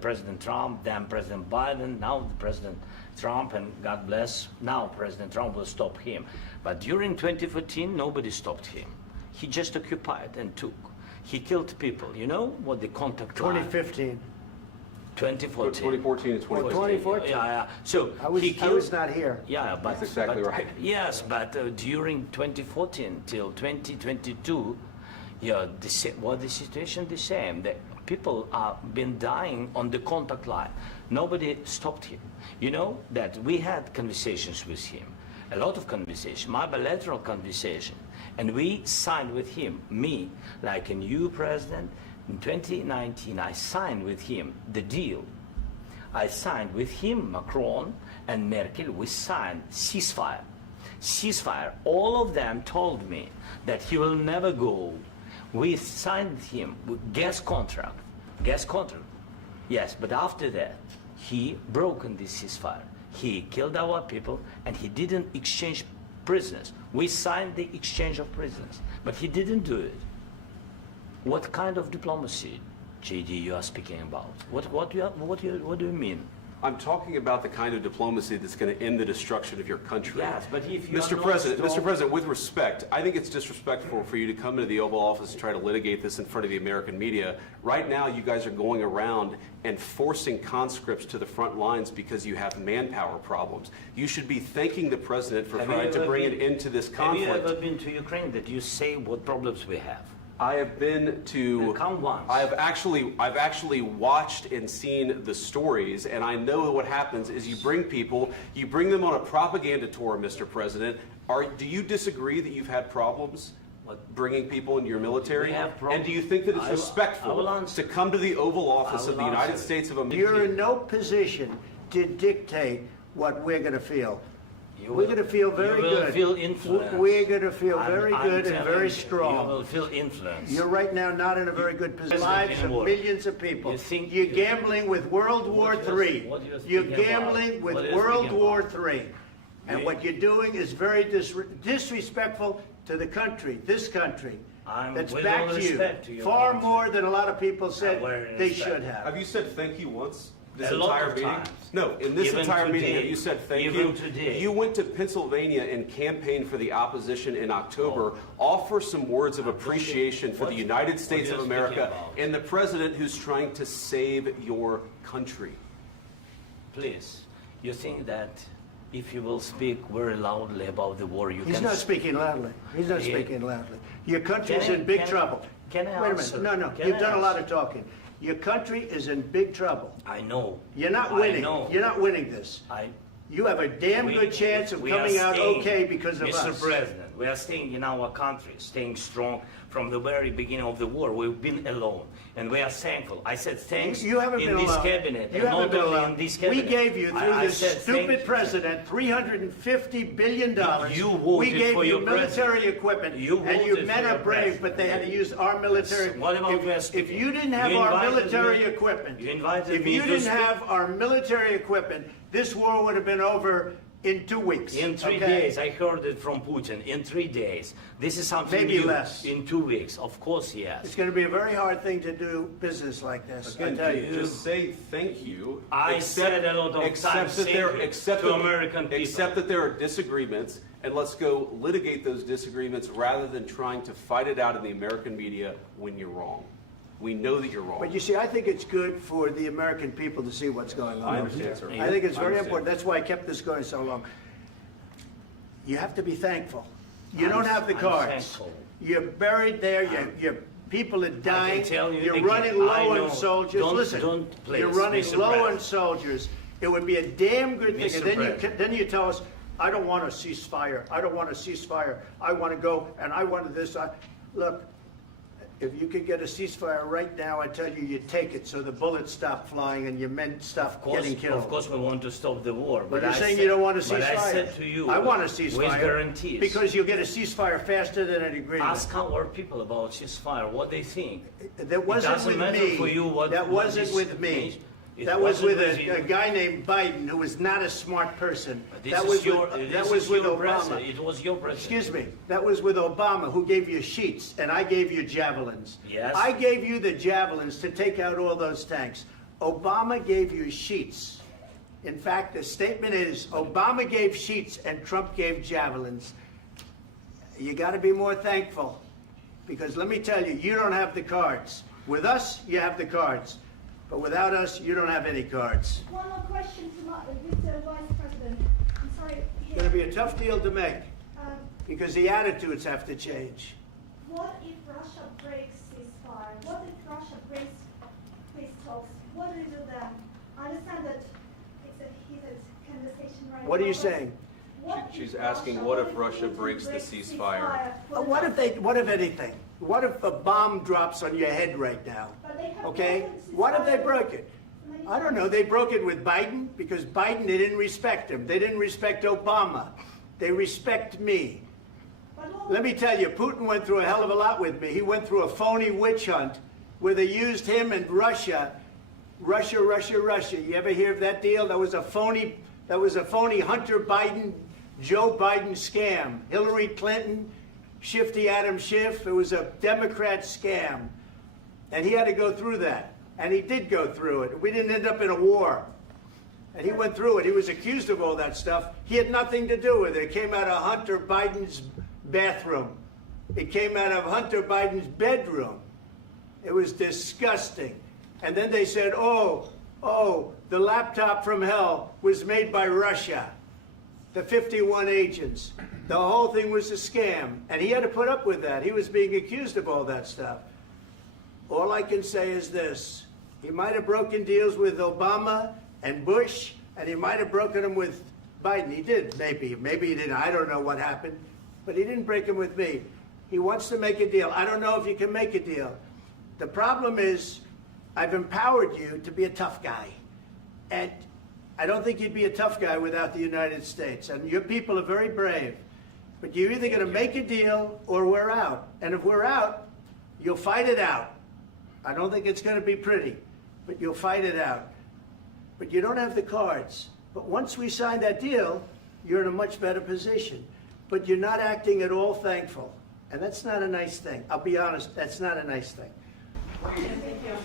President Trump, then President Biden, now President Trump, and God bless, now President Trump will stop him. But during 2014, nobody stopped him. He just occupied and took. He killed people. You know what the contact line? 2015. 2014. 2014 and 2015. 2014. Yeah. So I was, he killed, I was not here. Yeah, but That's exactly but, right. Yes, but during 2014 till 2022, yeah, the situation the same. The people have been dying on the contact line. Nobody stopped him. You know that we had conversations with him, a lot of conversation, my bilateral conversation, and we signed with him, me, like a new president. In 2019, I signed with him the deal. I signed with him, Macron and Merkel, we signed ceasefire. Ceasefire. All of them told me that he will never go. We signed with him with gas contract. Gas contract. Yes, but after that, he broken this ceasefire. He killed our people and he didn't exchange prisoners. We signed the exchange of prisoners, but he didn't do it. What kind of diplomacy, JD, you are speaking about? What do you mean? I'm talking about the kind of diplomacy that's going to end the destruction of your country. Yes, but if you Mr. President, with respect, I think it's disrespectful for you to come into the Oval Office and try to litigate this in front of the American media. Right now, you guys are going around and forcing conscripts to the front lines because you have manpower problems. You should be thanking the President for trying to bring an end to this conflict. Have you ever been to Ukraine that you say what problems we have? I have been to. Come once. I've actually watched and seen the stories, and I know what happens is you bring them on a propaganda tour, Mr. President. Do you disagree that you've had problems bringing people into your military? We have problems. And do you think that it's respectful to come to the Oval Office of the United States of America? You're in no position to dictate what we're going to feel. We're going to feel very good. You will feel influence. We're going to feel very good and very strong. You will feel influence. You're right now not in a very good position. Lives of millions of people. You're gambling with World War III. You're gambling with World War III. And what you're doing is very disrespectful to the country, this country. That's back to you. Far more than a lot of people said they should have. Have you said thank you once? This A lot entire of meeting? times. No, in this Even entire meeting, today. have you said thank Even you? today. You went to Pennsylvania and campaigned for the opposition in October. Offer some words of appreciation for the United States of America and the president who's trying to save your country. Please, you think that if you will speak very loudly about the war, you He's can... not speaking loudly. He's not speaking loudly. Your country is in big trouble. Can I Wait a answer? minute. No, Can you've I done a lot answer? of talking. Your country is in big trouble. I know. You're not I winning. know. You're not winning this. You have a damn good chance of coming out okay because of us. Mr. President, we are staying in our country, staying strong from the very beginning of the war. We've been alone, and we are thankful. I said thanks You haven't in been this alone. cabinet. You and haven't not been only alone. in this cabinet. We gave you, through I this said thank stupid you. president, $350 billion. You voted we gave for you your military president. equipment, You and your voted men for are your brave, president. but they had to use our military. What about If you didn't have You our invited military me- equipment, you invited if me you to didn't speak- have our military equipment, this war would have been over in 2 weeks. In 3 days, I heard it from Putin. In 3 days, this is something Maybe new. less. In 2 weeks, of course, yes. It's going to be a very hard thing to do business like this. I Again, tell you. just say thank you. I said a lot of times thank you to American people. Accept that there are disagreements, and let's go litigate those disagreements rather than trying to fight it out in the American media when you're wrong. We know that you're wrong. But you see, I think it's good for the American people to see what's going on. I understand, sir. I think it's I very understand. important. That's why I kept this going so long. You have to be thankful. You don't have the I'm cards. thankful. You're buried there. Your people are dying. tell you You're again, running I low know. on soldiers. Don't- Listen, don't please, you're running Mr. low on President. soldiers. It would be a damn good thing. Mr. And then President. then you tell us, I don't want a ceasefire. I don't want a ceasefire. I want to go and I want this. Look, if you could get a ceasefire right now, I tell you, you take it so the bullets stop flying and your men stop getting killed. Of course, we want to stop the war. But you're I saying said- you don't want a ceasefire. But I said to you, I want a ceasefire. with guarantees. Because you'll get a ceasefire faster than an agreement. Ask our people about ceasefire, what they think. That wasn't doesn't with matter me. for you what- That what wasn't this with me. means. It That was with wasn't with you. a guy named Biden, who was not a smart person. This That is was your, with, this that was is with your Obama. president. It was your president. Excuse me. That was with Obama, who gave you sheets, and I gave you javelins. Yes. I gave you the javelins to take out all those tanks. Obama gave you sheets. In fact, the statement is Obama gave sheets and Trump gave javelins. You got to be more thankful, because let me tell you, you don't have the cards. With us, you have the cards. But without us, you don't have any cards. One more question to Mr. Vice President. I'm sorry. It's going to be a tough deal to make, because the attitudes have to change. What if Russia breaks ceasefire? What if Russia breaks peace talks? What do you do then? I understand that it's a heated conversation right now. What are you saying? She's asking, what if Russia breaks the ceasefire? What if anything? What if a bomb drops on your head right now? Okay? What if they broke it? I don't know. They broke it with Biden, because Biden, they didn't respect him. They didn't respect Obama. They respect me. Let me tell you, Putin went through a hell of a lot with me. He went through a phony witch hunt where they used him and Russia. Russia. You ever hear of that deal? That was a phony Hunter Biden, Joe Biden scam. Hillary Clinton, Shifty Adam Schiff. It was a Democrat scam. And he had to go through that. And he did go through it. We didn't end up in a war. And he went through it. He was accused of all that stuff. He had nothing to do with it. It came out of Hunter Biden's bathroom. It came out of Hunter Biden's bedroom. It was disgusting. And then they said, oh, the laptop from hell was made by Russia. The 51 agents. The whole thing was a scam. And he had to put up with that. He was being accused of all that stuff. All I can say is this. He might have broken deals with Obama and Bush, and he might have broken them with Biden. He did, maybe. Maybe he didn't. I don't know what happened. But he didn't break them with me. He wants to make a deal. I don't know if you can make a deal. The problem is, I've empowered you to be a tough guy. And I don't think you'd be a tough guy without the United States. And your people are very brave. But you're either going to make a deal or we're out. And if we're out, you'll fight it out. I don't think it's going to be pretty, but you'll fight it out. But you don't have the cards. But once we sign that deal, you're in a much better position. But you're not acting at all thankful. And that's not a nice thing. I'll be honest, that's not a nice thing. Thank you.